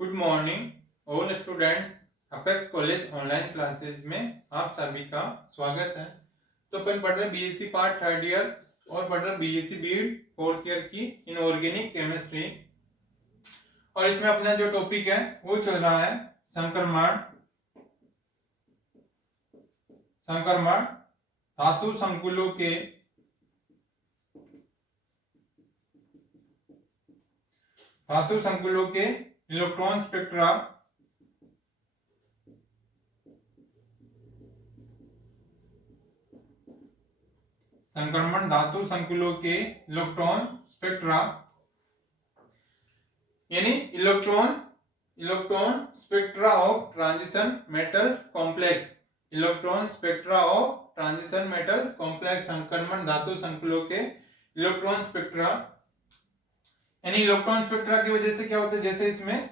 Good morning all students. Apex college online classes में आप सभी का स्वागत है। तो अपन पढ़ रहे हैं बीएससी पार्ट थर्ड ईयर और पढ़ रहे हैं बीएससी बीएड फोर्थ ईयर की इनऑर्गेनिक केमिस्ट्री। और इसमें अपना जो टॉपिक है वो चल रहा है संक्रमण संक्रमण धातु संकुलों के इलेक्ट्रॉन स्पेक्ट्रा संक्रमण धातु संकुलों के इलेक्ट्रॉन स्पेक्ट्रा यानी electron spectra of transition metal complex संक्रमण धातु संकुलों के इलेक्ट्रॉन स्पेक्ट्रा यानी इलेक्ट्रॉन स्पेक्ट्रा की वजह से क्या होता है, जैसे इसमें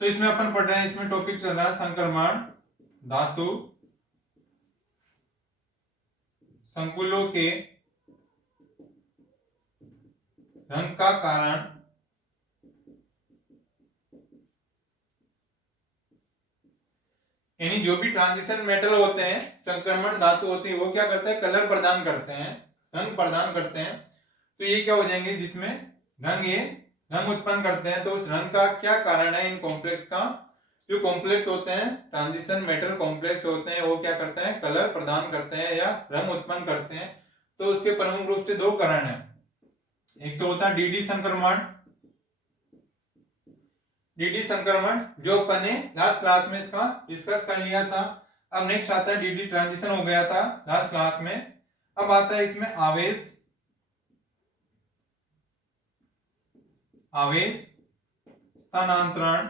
तो इसमें अपन पढ़ रहे हैं, इसमें टॉपिक चल रहा है संक्रमण धातु संकुलों के रंग का कारण यानी जो भी ट्रांजिशन मेटल होते हैं, संक्रमण धातु होती है, वो क्या करते हैं, कलर प्रदान करते हैं, रंग प्रदान करते हैं। तो ये क्या हो जाएंगे, जिसमें रंग उत्पन्न करते हैं। तो उस रंग का क्या कारण है, इन कॉम्प्लेक्स का, जो कॉम्प्लेक्स होते हैं ट्रांजिशन मेटल कॉम्प्लेक्स होते हैं, वो क्या करते हैं, कलर प्रदान करते हैं या रंग उत्पन्न करते हैं। तो उसके प्रमुख रूप से दो कारण है। एक तो होता है डीडी संक्रमण जो अपन ने लास्ट क्लास में इसका डिस्कस कर लिया था। अब नेक्स्ट आता है डीडी ट्रांजिशन, हो गया था लास्ट क्लास में। अब आता है इसमें आवेश स्थानांतरण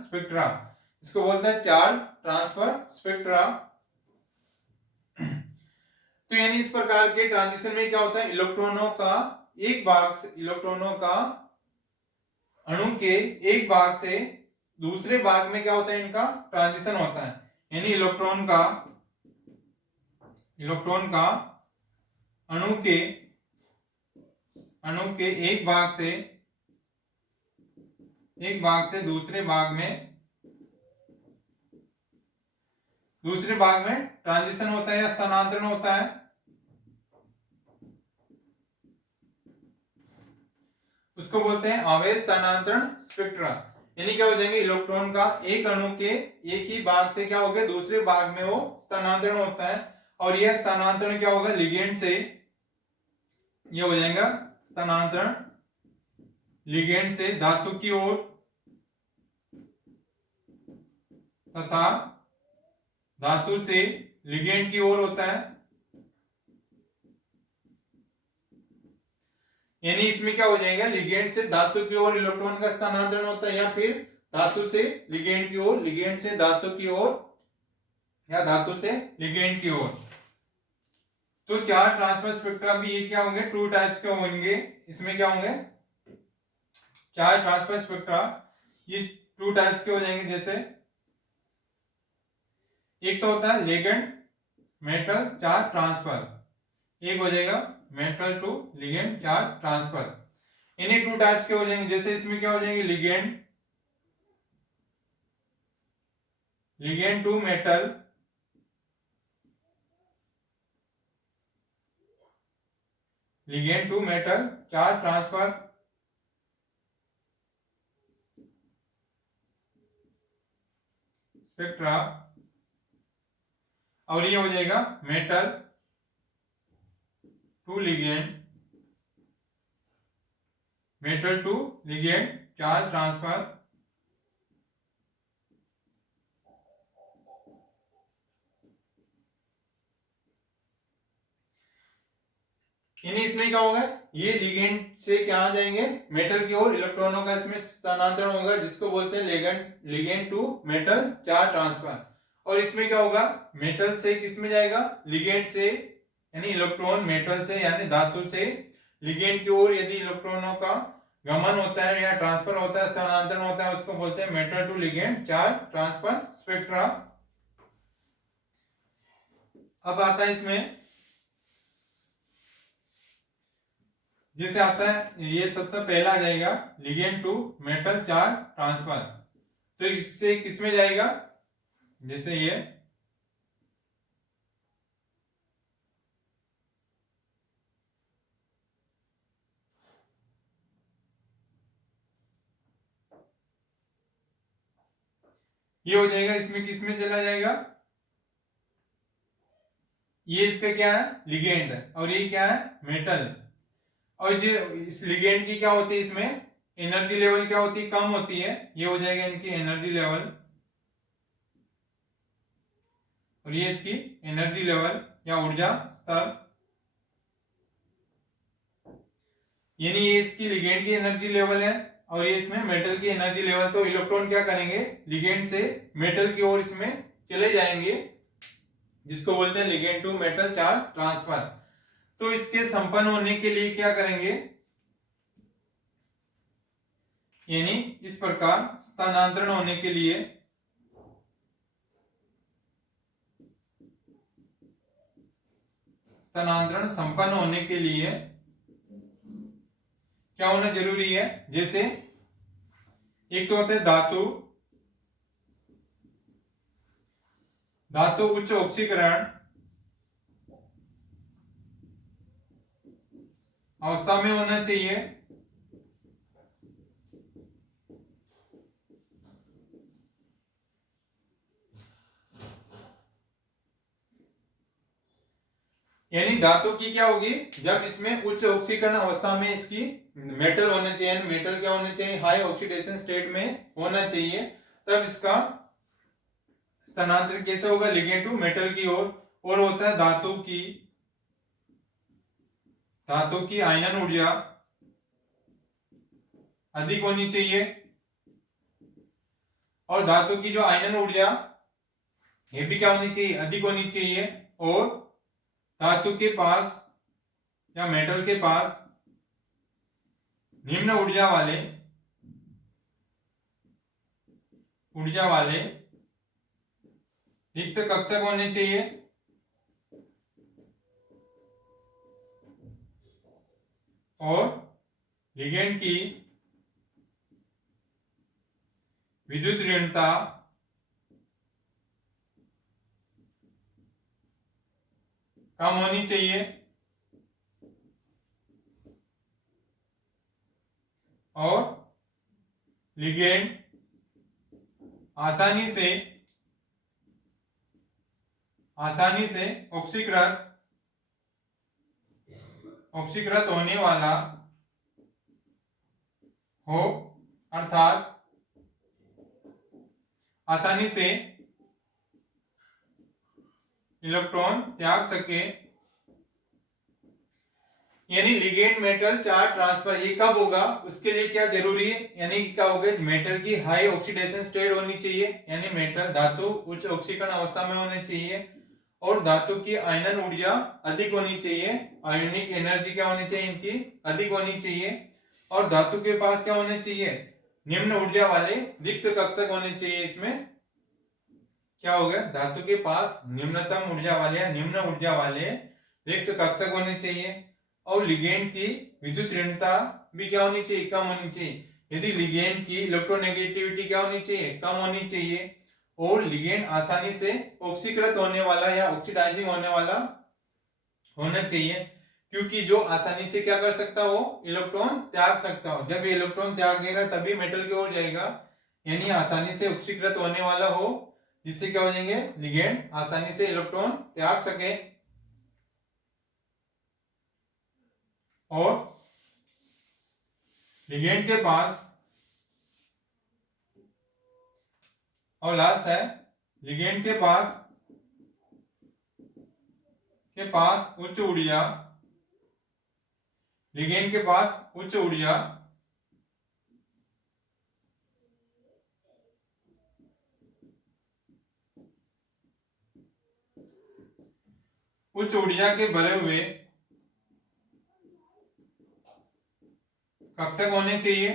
स्पेक्ट्रा, इसको बोलते हैं चार्ज ट्रांसफर स्पेक्ट्रा। तो यानी इस प्रकार के ट्रांजिशन में क्या होता है, इलेक्ट्रॉनों का अणु के एक भाग से दूसरे भाग में क्या होता है, इनका ट्रांजिशन होता है। यानी इलेक्ट्रॉन का अणु के एक भाग से दूसरे भाग में ट्रांजिशन होता है या स्थानांतरण होता है। उसको बोलते हैं आवेश स्थानांतरण स्पेक्ट्रा। यानी क्या हो जाएंगे, इलेक्ट्रॉन का एक अणु के एक ही भाग से क्या होगा, दूसरे भाग में वो स्थानांतरण होता है। और यह स्थानांतरण क्या होगा, लिगेंड से, ये हो जाएगा स्थानांतरण लिगेंड से धातु की ओर तथा धातु से लिगेंड की ओर होता है। यानी इसमें क्या हो जाएगा, लिगेंड से धातु की ओर इलेक्ट्रॉन का स्थानांतरण होता है, या फिर धातु से लिगेंड की ओर, लिगेंड से धातु की ओर, या धातु से लिगेंड की ओर। तो चार ट्रांसफर स्पेक्ट्रा भी ये क्या होंगे, टू टाइप्स के होंगे। इसमें क्या होंगे, चार ट्रांसफर स्पेक्ट्रा ये टू टाइप्स के हो जाएंगे। जैसे एक तो होता है लिगेंड मेटल चार्ज ट्रांसफर, एक हो जाएगा metal to ligand charge transfer. इन्हीं टू टाइप्स के हो जाएंगे। जैसे इसमें क्या हो जाएंगे, ligand to metal, charge transfer, spectra. और ये हो जाएगा metal to ligand charge transfer. यानी इसमें क्या होगा, ये लिगेंड से क्या आ जाएंगे, मेटल की ओर इलेक्ट्रॉनों का इसमें स्थानांतरण होगा, जिसको बोलते हैं ligand to metal charge transfer. और इसमें क्या होगा, मेटल से किस में जाएगा, लिगेंड से, यानी इलेक्ट्रॉन मेटल से यानी धातु से लिगेंड की ओर यदि इलेक्ट्रॉनों का गमन होता है या ट्रांसफर होता है, स्थानांतरण होता है, उसको बोलते हैं metal to ligand charge transfer spectra. अब आता है इसमें जिसे आता है ये सबसे पहला आ जाएगा ligand to metal charge transfer. तो इससे किसमें जाएगा, जैसे ये हो जाएगा, इसमें किसमें चला जाएगा, ये इसका क्या है लिगेंड है और ये क्या है मेटल। और जो इस लिगेंड की क्या होती है, इसमें एनर्जी लेवल क्या होती है, कम होती है। ये हो जाएगा इनकी एनर्जी लेवल और ये इसकी एनर्जी लेवल या ऊर्जा स्तर, यानी ये इसकी लिगेंड की एनर्जी लेवल है और ये इसमें मेटल की एनर्जी लेवल। तो इलेक्ट्रॉन क्या करेंगे, लिगेंड से मेटल की ओर इसमें चले जाएंगे, जिसको बोलते हैं ligand to metal charge transfer. तो इसके संपन्न होने के लिए क्या करेंगे, यानी इस प्रकार स्थानांतरण होने के लिए स्थानांतरण संपन्न होने के लिए क्या होना जरूरी है, जैसे एक तो होता है धातु, धातु उच्च ऑक्सीकरण अवस्था में होना चाहिए। यानी धातु की क्या होगी, जब इसमें उच्च ऑक्सीकरण अवस्था में इसकी मेटल होना चाहिए, मेटल क्या होना चाहिए, हाई ऑक्सीडेशन स्टेट में होना चाहिए, तब इसका स्थानांतरण कैसे होगा, लिगेंड टू मेटल की ओर। और होता है धातु की आयनन ऊर्जा अधिक होनी चाहिए, और धातु की जो आयनन ऊर्जा ये भी क्या होनी चाहिए, अधिक होनी चाहिए। और धातु के पास या मेटल के पास निम्न ऊर्जा वाले रिक्त कक्षक होने चाहिए, और लिगेंड की विद्युत ऋणता कम होनी चाहिए, और लिगेंड आसानी से ऑक्सीकृत होने वाला हो, अर्थात आसानी से इलेक्ट्रॉन त्याग सके। यानी लिगेंड मेटल चार्ज ट्रांसफर ये कब होगा, उसके लिए क्या जरूरी है, यानी क्या होगा, मेटल की हाई ऑक्सीडेशन स्टेट होनी चाहिए, यानी मेटल धातु उच्च ऑक्सीकरण अवस्था में होने चाहिए, और धातु की आयनन ऊर्जा अधिक होनी चाहिए, आयोनिक एनर्जी क्या होनी चाहिए, इनकी अधिक होनी चाहिए, और धातु के पास क्या होने चाहिए, निम्न ऊर्जा वाले रिक्त कक्षक होने चाहिए। इसमें क्या हो गया, धातु के पास निम्नतम ऊर्जा वाले या निम्न ऊर्जा वाले रिक्त कक्षक होने चाहिए, और लिगेंड की विद्युत ऋणता भी क्या होनी चाहिए, कम होनी चाहिए। यदि लिगेंड की इलेक्ट्रोनेगेटिविटी क्या होनी चाहिए, कम होनी चाहिए, और लिगेंड आसानी से ऑक्सीकृत होने वाला या ऑक्सीडाइजिंग होने वाला होना चाहिए, क्योंकि जो आसानी से क्या कर सकता हो, इलेक्ट्रॉन त्याग सकता हो। जब ये इलेक्ट्रॉन त्यागेगा तभी मेटल की ओर जाएगा, यानी आसानी से ऑक्सीकृत होने वाला हो, जिससे क्या हो जाएंगे, लिगेंड आसानी से इलेक्ट्रॉन त्याग सके। और लिगेंड के पास, और लास्ट है लिगेंड के पास उच्च ऊर्जा, लिगेंड के पास उच्च ऊर्जा के भरे हुए कक्षक होने चाहिए।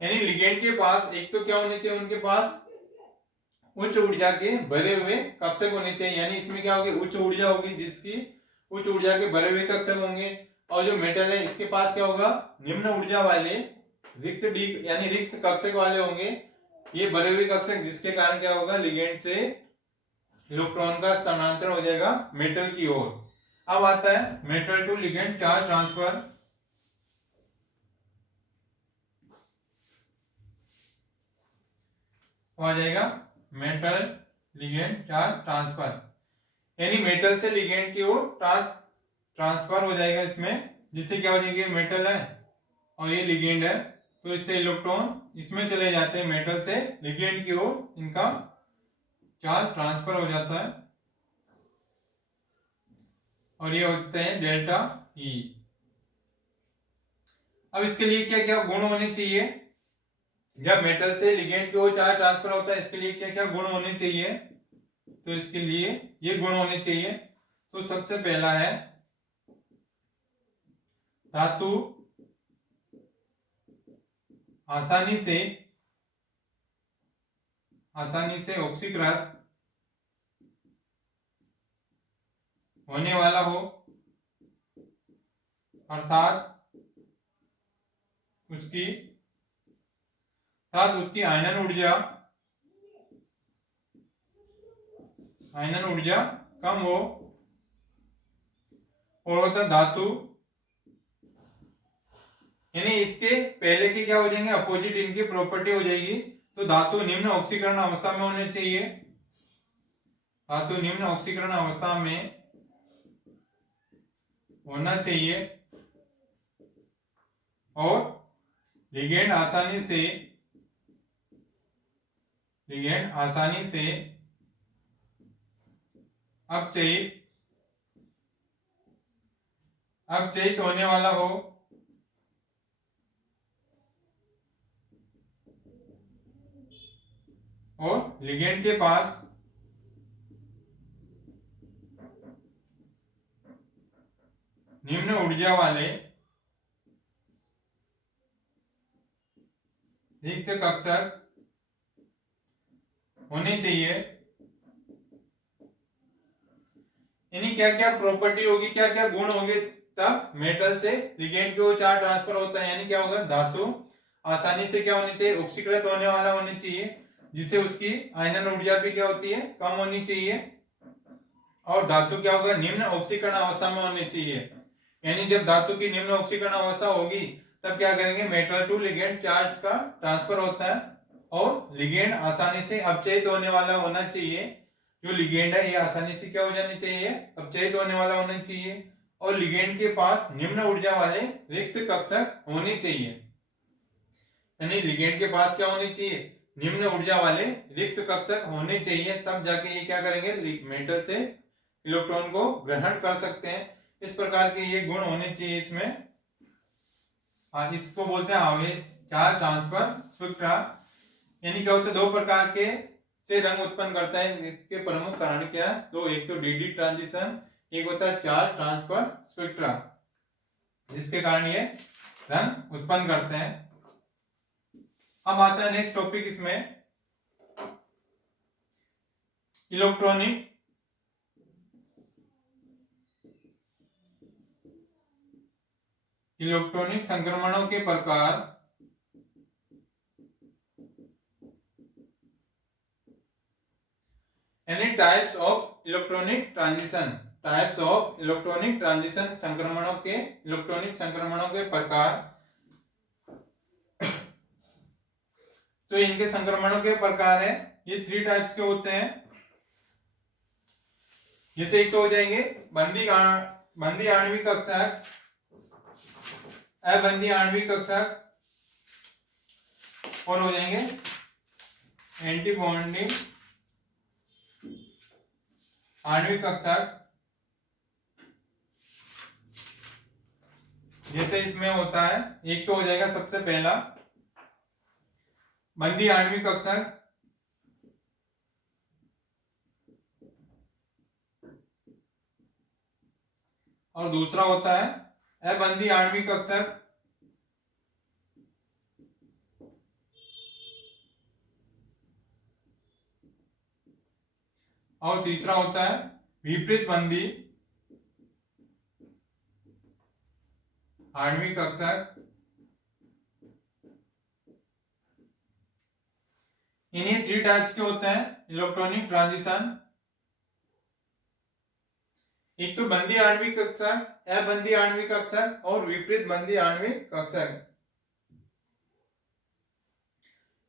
यानी लिगेंड के पास एक तो क्या होने चाहिए, उनके पास उच्च ऊर्जा के भरे हुए कक्षक होने चाहिए, यानी इसमें क्या होगी, उच्च ऊर्जा होगी, जिसकी उच्च ऊर्जा के भरे हुए कक्षक होंगे। और जो मेटल है इसके पास क्या होगा, निम्न ऊर्जा वाले रिक्त डी यानी रिक्त कक्षक वाले होंगे, ये भरे हुए कक्षक, जिसके कारण क्या होगा, लिगेंड से इलेक्ट्रॉन का स्थानांतरण हो जाएगा मेटल की ओर। अब आता है metal to ligand charge transfer. आ जाएगा मेटल लिगेंड चार्ज ट्रांसफर, यानी मेटल से लिगेंड की ओर ट्रांसफर हो जाएगा इसमें, जिससे क्या हो जाएगी, मेटल है और ये लिगेंड है, तो इससे इलेक्ट्रॉन इसमें चले जाते हैं, मेटल से लिगेंड की ओर इनका चार्ज ट्रांसफर हो जाता है, और ये होते हैं डेल्टा ई। अब इसके लिए क्या क्या गुण होने चाहिए, जब मेटल से लिगेंड की ओर चार्ज ट्रांसफर होता है, इसके लिए क्या क्या गुण होने चाहिए, तो इसके लिए ये गुण होने चाहिए। तो सबसे पहला है धातु आसानी से ऑक्सीकृत होने वाला हो, अर्थात उसकी आयनन ऊर्जा कम हो, और होता धातु, यानी इसके पहले के क्या हो जाएंगे, अपोजिट इनकी प्रॉपर्टी हो जाएगी। तो धातु निम्न ऑक्सीकरण अवस्था में होने चाहिए, धातु निम्न ऑक्सीकरण अवस्था में होना चाहिए, और लिगेंड आसानी से अपचयित होने वाला हो, और लिगेंड के पास निम्न ऊर्जा वाले रिक्त कक्षक होने चाहिए। यानी क्या क्या प्रॉपर्टी होगी, क्या क्या गुण होंगे, तब मेटल से लिगेंड की ओर चार्ज ट्रांसफर होता है, यानी क्या होगा, धातु आसानी से क्या होनी चाहिए, ऑक्सीकृत होने वाला होनी चाहिए, जिससे उसकी आयनन ऊर्जा भी क्या होती है, कम होनी चाहिए, और धातु क्या होगा, निम्न ऑक्सीकरण अवस्था में होनी चाहिए। यानी जब धातु की निम्न ऑक्सीकरण अवस्था होगी, तब क्या करेंगे, मेटल टू लिगेंड चार्ज का ट्रांसफर होता है, और लिगेंड आसानी से अपचयित होने वाला होना चाहिए। जो लिगेंड है ये आसानी से क्या हो जानी चाहिए, अपचयित होने वाला होना चाहिए, और लिगेंड के पास निम्न ऊर्जा वाले रिक्त कक्षक होने चाहिए। यानी लिगेंड के पास क्या होने चाहिए, निम्न ऊर्जा वाले रिक्त कक्षक होने चाहिए, तब जाके ये क्या करेंगे, मेटल से इलेक्ट्रॉन को ग्रहण कर सकते हैं। इस प्रकार के ये गुण होने चाहिए इसमें। इसको बोलते हैं आवेश चार्ज ट्रांसफर स्पेक्ट्रा। यानी क्या होता है, दो प्रकार के से रंग उत्पन्न करता है, इसके प्रमुख कारण क्या है, दो, एक तो डीडी ट्रांजिशन, एक होता है चार्ज ट्रांसफर स्पेक्ट्रा, जिसके कारण ये रंग उत्पन्न करते हैं। अब आता है नेक्स्ट टॉपिक इसमें, इलेक्ट्रॉनिक संक्रमणों के प्रकार। यानी टाइप्स ऑफ इलेक्ट्रॉनिक ट्रांजिशन, संक्रमणों के इलेक्ट्रॉनिक संक्रमणों के प्रकार। तो इनके संक्रमणों के प्रकार है, ये 3 टाइप्स के होते हैं। जैसे एक तो हो जाएंगे बंदी आणविक कक्षक, अबंदी आणविक कक्षक, और हो जाएंगे एंटी बॉन्डिंग आणविक कक्षक। जैसे इसमें होता है, एक तो हो जाएगा सबसे पहला बंदी आणविक कक्षक, और दूसरा होता है अबंदी आणविक कक्षक। और तीसरा होता है विपरीत बंदी आणविक कक्षक। इन्हीं 3 टाइप्स के होते हैं इलेक्ट्रॉनिक ट्रांजिशन। एक तो बंदी आणविक कक्षक, अबंदी आणविक कक्षक और विपरीत बंदी आणविक कक्षक।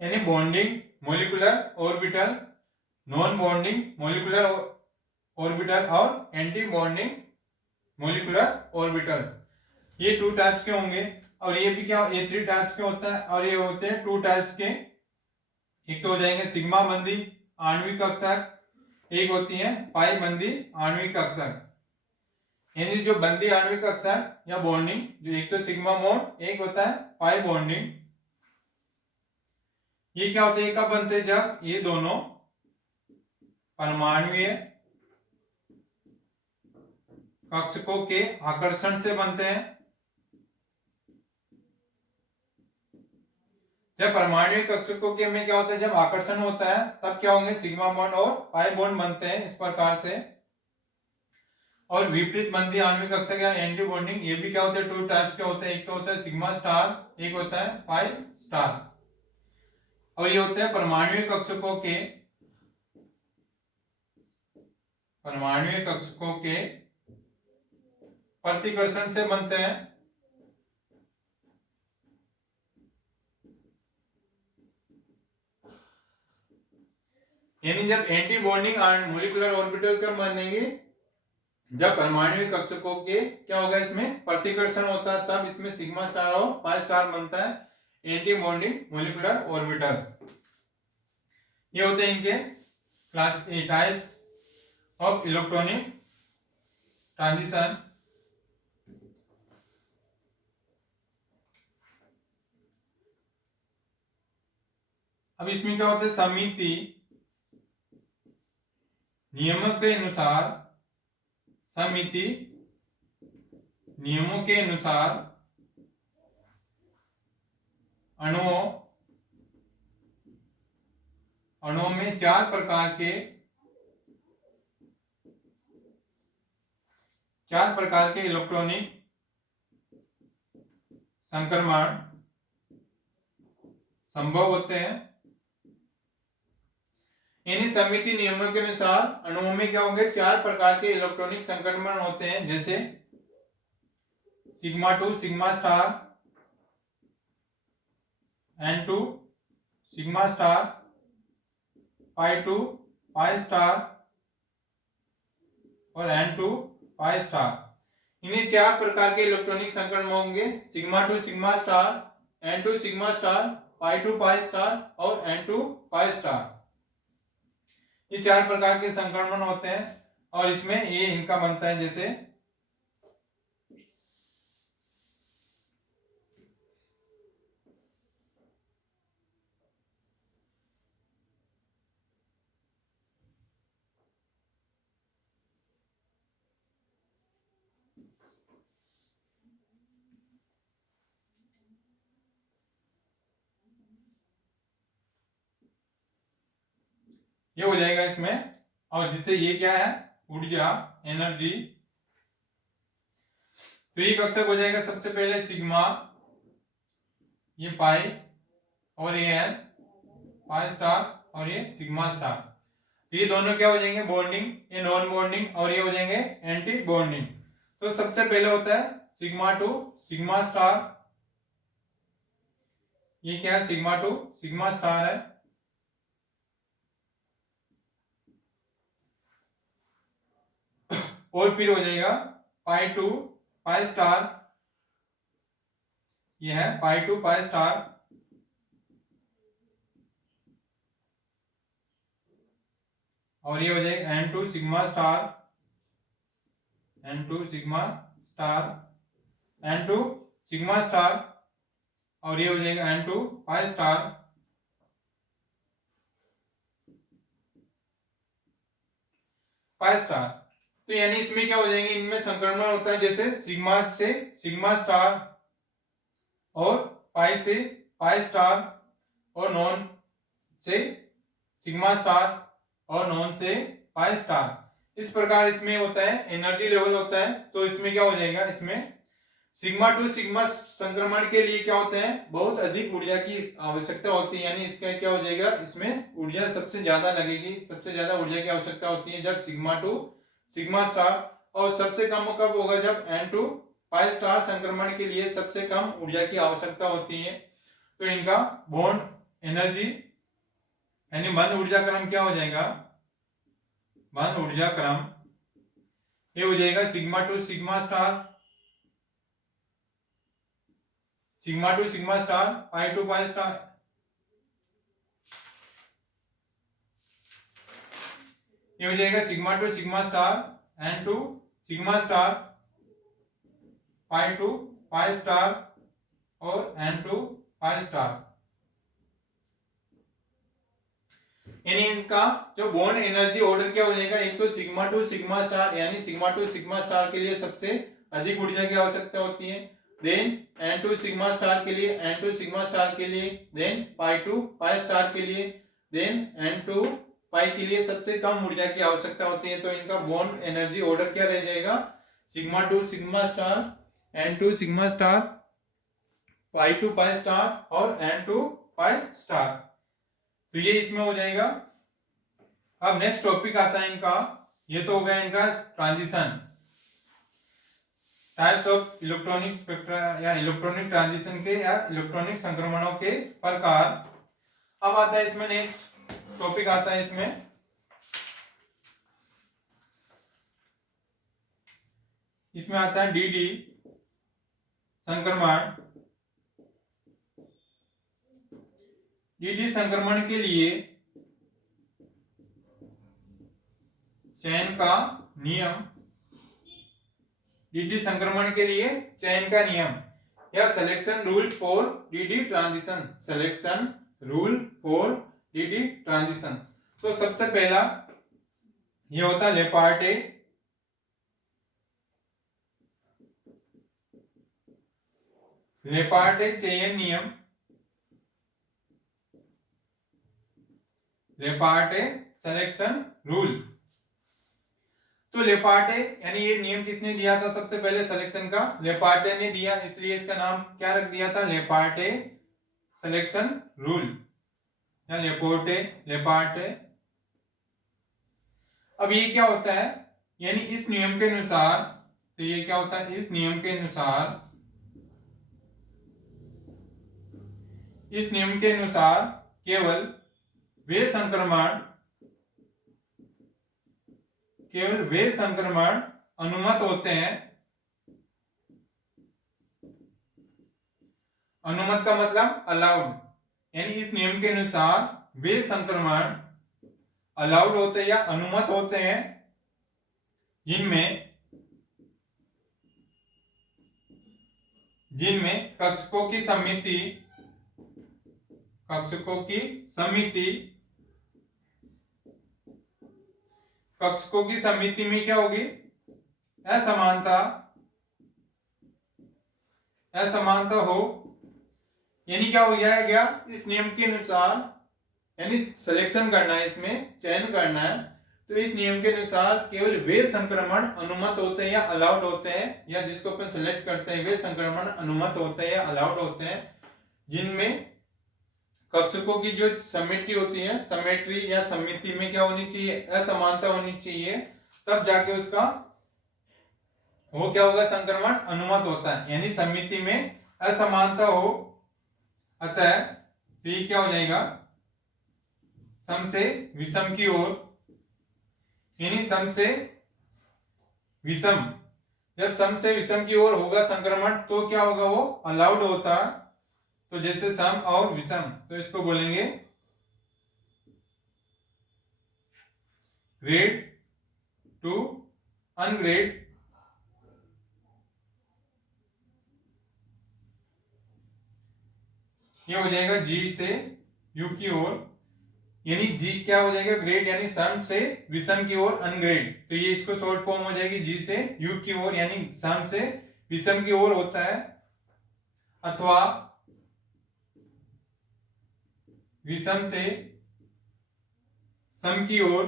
यानी bonding molecular orbital, non bonding molecular orbital और एंटी बॉन्डिंग मोलिकुलर ऑर्बिटल्स, ये 2 टाइप्स के होंगे। और ये भी क्या, ये 3 टाइप्स के होता है और ये होते हैं 2 टाइप्स के। एक तो हो जाएंगे सिग्मा बंदी आणविक कक्षक, एक होती है पाई बंदी आणविक कक्षक। यानी जो बंदी आणविक कक्षक या बॉन्डिंग, जो एक तो सिग्मा मोड, एक होता है पाई बॉन्डिंग। ये क्या होते हैं, कब बनते हैं, जब ये दोनों परमाणुीय कक्षकों के आकर्षण से बनते हैं। जब परमाणुीय कक्षकों के में क्या होता है, जब आकर्षण होता है तब क्या होंगे, सिग्मा बॉन्ड और पाई बॉन्ड बनते हैं इस प्रकार से। और विपरीत बंदी आणविक कक्षक या एंटी बॉन्डिंग, ये भी क्या होते हैं, 2 टाइप्स के होते हैं। एक तो होता है सिग्मा स्टार, एक होता है पाई स्टार। और ये होते हैं परमाणुीय कक्षकों के प्रतिकर्षण से बनते हैं। यानी जब एंटी बॉन्डिंग मोलिकुलर ऑर्बिटल कब बनेंगे, जब परमाणुीय कक्षकों के क्या होगा, इसमें प्रतिकर्षण होता है, तब इसमें सिग्मा स्टार और पाई स्टार बनता है एंटी बॉन्डिंग मोलिकुलर ऑर्बिटल्स। ये होते हैं इनके class A types of electronic transition. अब इसमें क्या होता है, समिति नियमों के अनुसार, समिति नियमों के अनुसार अणुओं में 4 प्रकार के इलेक्ट्रॉनिक संक्रमण संभव होते हैं। इन्हीं समिति नियमों के अनुसार अणुओं में क्या होंगे, 4 प्रकार के इलेक्ट्रॉनिक संक्रमण होते हैं, जैसे sigma 2 sigma star, N2 sigma star, pi 2 pi star और N2 पाई स्टार। इन्हीं 4 प्रकार के इलेक्ट्रॉनिक संक्रमण होंगे, sigma 2 sigma star, N2 sigma star, pi 2 pi star और N2 पाई स्टार। ये 4 प्रकार के संक्रमण होते हैं और इसमें ये इनका बनता है, जैसे ये हो जाएगा इसमें। और जिससे ये क्या है, ऊर्जा एनर्जी। तो ये कक्षक हो जाएगा सबसे पहले सिग्मा, ये पाई और ये एन पाई स्टार और ये सिग्मा स्टार। तो ये दोनों क्या हो जाएंगे, बॉन्डिंग, ये नॉन बॉन्डिंग और ये हो जाएंगे एंटी बॉन्डिंग। तो सबसे पहले होता है सिग्मा 2 सिग्मा स्टार, ये क्या है, सिग्मा 2 सिग्मा स्टार है। और फिर हो जाएगा पाई 2 पाई स्टार, ये है पाई 2 पाई स्टार। और ये हो जाएगा N2 sigma star, N2 sigma star, N2 sigma star और ये हो जाएगा N2 पाई स्टार। पाई स्टार, तो यानी इसमें क्या हो जाएंगे, इनमें संक्रमण होता है, जैसे सिग्मा से सिग्मा स्टार और पाई से पाई स्टार और नॉन से सिग्मा स्टार और नॉन से पाई स्टार। इस प्रकार इसमें होता है एनर्जी लेवल होता है। तो इसमें क्या हो जाएगा, इसमें सिग्मा टू सिग्मा संक्रमण के लिए क्या होते हैं, बहुत अधिक ऊर्जा की आवश्यकता होती है। यानी इसका क्या हो जाएगा, इसमें ऊर्जा सबसे ज्यादा लगेगी, सबसे ज्यादा ऊर्जा की आवश्यकता होती है जब सिग्मा टू सिग्मा स्टार, और सबसे कम कब होगा, जब एन टू पाई स्टार संक्रमण के लिए सबसे कम ऊर्जा की आवश्यकता होती है। तो इनका बॉन्ड एनर्जी यानी बंध ऊर्जा क्रम क्या हो जाएगा, बंध ऊर्जा क्रम ये हो जाएगा sigma to sigma star, sigma to sigma star, pi to pi star. ये हो जाएगा sigma to sigma star n to sigma star, pi to pi star और एन टू पाई स्टार। यानी इनका जो बॉन्ड एनर्जी ऑर्डर क्या हो जाएगा, एक तो सिग्मा टू सिग्मा स्टार यानी सिग्मा टू सिग्मा स्टार के लिए सबसे अधिक ऊर्जा की आवश्यकता होती है, then n to sigma star के लिए, एन टू सिग्मा स्टार के लिए, then pi to pi star के लिए, देन एन टू पाई के लिए सबसे कम ऊर्जा की आवश्यकता होती है। तो इनका बॉन्ड एनर्जी ऑर्डर क्या रह जाएगा, sigma to sigma star, n to sigma star, pi to pi star और एन टू पाई स्टार। तो ये इसमें हो जाएगा। अब नेक्स्ट टॉपिक आता है इनका, ये तो हो गया इनका transition, types of electronic spectra या इलेक्ट्रॉनिक ट्रांजिशन के या इलेक्ट्रॉनिक संक्रमणों के प्रकार। अब आता है इसमें नेक्स्ट टॉपिक आता है इसमें आता है डीडी संक्रमण। डीडी संक्रमण के लिए चयन का नियम, डीडी संक्रमण के लिए चयन का नियम या selection rule for DD transition, selection rule for DD transition. तो सबसे पहला ये होता है लेपार्टे, लेपार्टे चयन नियम, लेपार्टे सिलेक्शन रूल। तो लेपार्टे यानी ये नियम किसने दिया था, सबसे पहले सिलेक्शन का लेपार्टे ने दिया, इसलिए इसका नाम क्या रख दिया था, लेपार्टे सिलेक्शन रूल या लेपोर्टे, लेपार्टे। अब ये क्या होता है, यानी इस नियम के अनुसार, तो ये क्या होता है, इस नियम के अनुसार, इस नियम के अनुसार केवल वे संक्रमण, केवल वे संक्रमण अनुमत होते हैं, अनुमत का मतलब अलाउड, यानी इस नियम के अनुसार वे संक्रमण अलाउड होते हैं या अनुमत होते हैं जिनमें जिनमें कक्षकों की समिति, कक्षकों की समिति, कक्षकों की समिति में क्या होगी, असमानता, असमानता हो। यानी क्या हो गया, इस नियम के अनुसार, यानी सिलेक्शन करना है, इसमें चयन करना है, तो इस नियम के अनुसार केवल वे संक्रमण अनुमत होते हैं या अलाउड होते हैं, या जिसको अपन सिलेक्ट करते हैं वे संक्रमण अनुमत होते हैं या अलाउड होते हैं जिनमें कक्षकों की जो समिति होती है, समेट्री या समिति में क्या होनी चाहिए, असमानता होनी चाहिए, तब जाके उसका वो क्या होगा, संक्रमण अनुमत होता है। यानी समिति में असमानता हो, अतः तो ये क्या हो जाएगा, सम से विषम की ओर, यानी सम से विषम, जब सम से विषम की ओर होगा संक्रमण तो क्या होगा, वो अलाउड होता। तो जैसे सम और विषम, तो इसको बोलेंगे ग्रेड टू अनग्रेड, ये हो जाएगा जी से यू की ओर, यानी जी क्या हो जाएगा, ग्रेड यानी सम से विषम की ओर अनग्रेड, तो ये इसको शॉर्ट फॉर्म हो जाएगी जी से यू की ओर, यानी सम से विषम की ओर होता है, अथवा विषम से सम की ओर,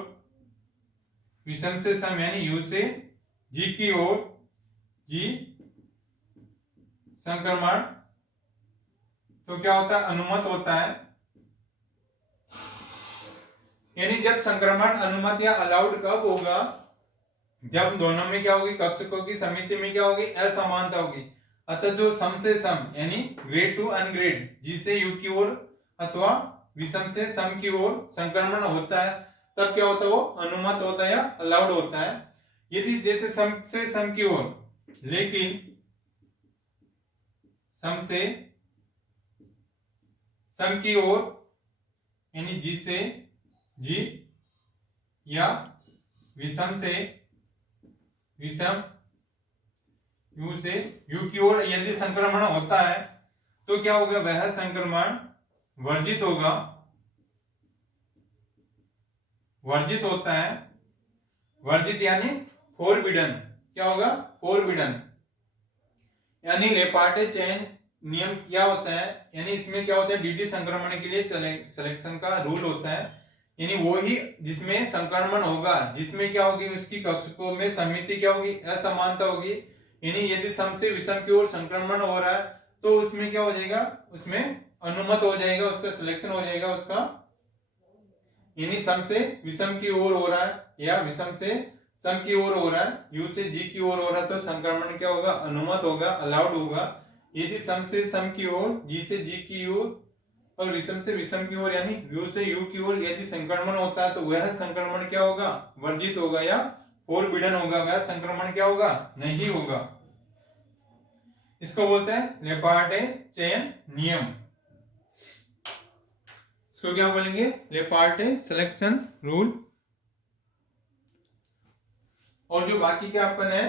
विषम से सम यानी यू से जी की ओर जी संक्रमण, तो क्या होता है, अनुमत होता है। यानी जब संक्रमण अनुमत या अलाउड कब होगा, जब दोनों में क्या होगी, कक्षकों की समिति में क्या होगी, असमानता होगी। अतः जो सम से सम यानी ग्रेड टू अनग्रेड, जी से यू की ओर अथवा विषम से सम की ओर संक्रमण होता है, तब क्या होता है, वो अनुमत होता है या अलाउड होता है। यदि जैसे सम से सम की ओर, लेकिन सम से सम की ओर यानी जी से जी या विषम से विषम यू से यू की ओर यदि संक्रमण होता है, तो क्या होगा, वह संक्रमण वर्जित होगा, वर्जित होता है। वर्जित यानी फोरबिडन, क्या होगा, फोरबिडन। यानी लेपार्टे चेन नियम क्या होता है, यानी इसमें क्या होता है, डीडी संक्रमण के लिए सिलेक्शन का रूल होता है। यानी वो ही जिसमें संक्रमण होगा, जिसमें क्या होगी, उसकी कक्षकों में समिति क्या होगी, असमानता होगी। यानी यदि सम से विषम की ओर संक्रमण हो रहा है, तो उसमें क्या हो जाएगा, उसमें अनुमत हो जाएगा, उसका सिलेक्शन हो जाएगा उसका। यानी सम से विषम की ओर हो रहा है या विषम से सम की ओर हो रहा है, यू से जी की ओर हो रहा है, तो संक्रमण क्या होगा, अनुमत होगा, अलाउड होगा। यदि सम से सम की ओर, जी से जी की ओर और विषम से विषम की ओर यानी यू से यू की ओर यदि संक्रमण होता है, तो वह संक्रमण क्या होगा, वर्जित होगा या फोरबिडन होगा, वह संक्रमण क्या होगा, नहीं होगा। इसको बोलते हैं लेपार्टे चयन नियम। इसको क्या बोलेंगे, लेपार्टे सिलेक्शन रूल। और जो बाकी के अपन है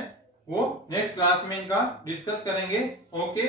वो नेक्स्ट क्लास में इनका डिस्कस करेंगे। ओके।